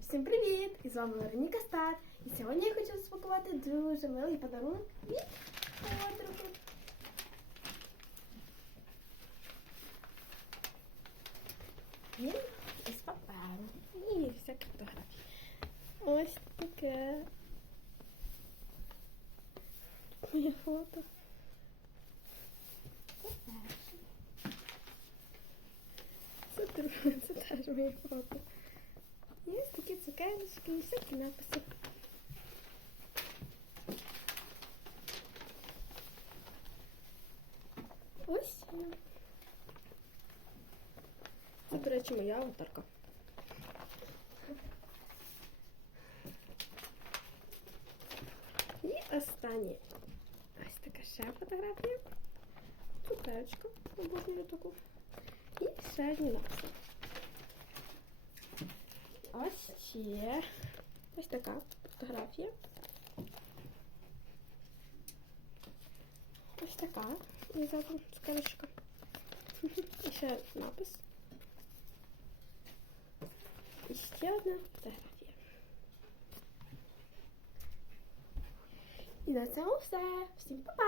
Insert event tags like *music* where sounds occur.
Всім привіт! І з вами Вероніка Стар. І сьогодні я хочу розпакувати дуже милий подарунок від подруги. Він із паперу. І всякі фотографії. Ось таке. Моє фото. Це перше. Це друге, це теж моє фото. Є такі цукерочки і всякі написи. Ось. вона. Це, до речі, моя аватарка. І останнє. Ось така ще фотографія. Цукерочка. Обожнюю таку. І ще одні написи. Ось ще ось така фотографія. Ось така. І ззаду цукерочка. І *laughs* ще напис. І ще одна фотографія. І на цьому все. Всім па-па!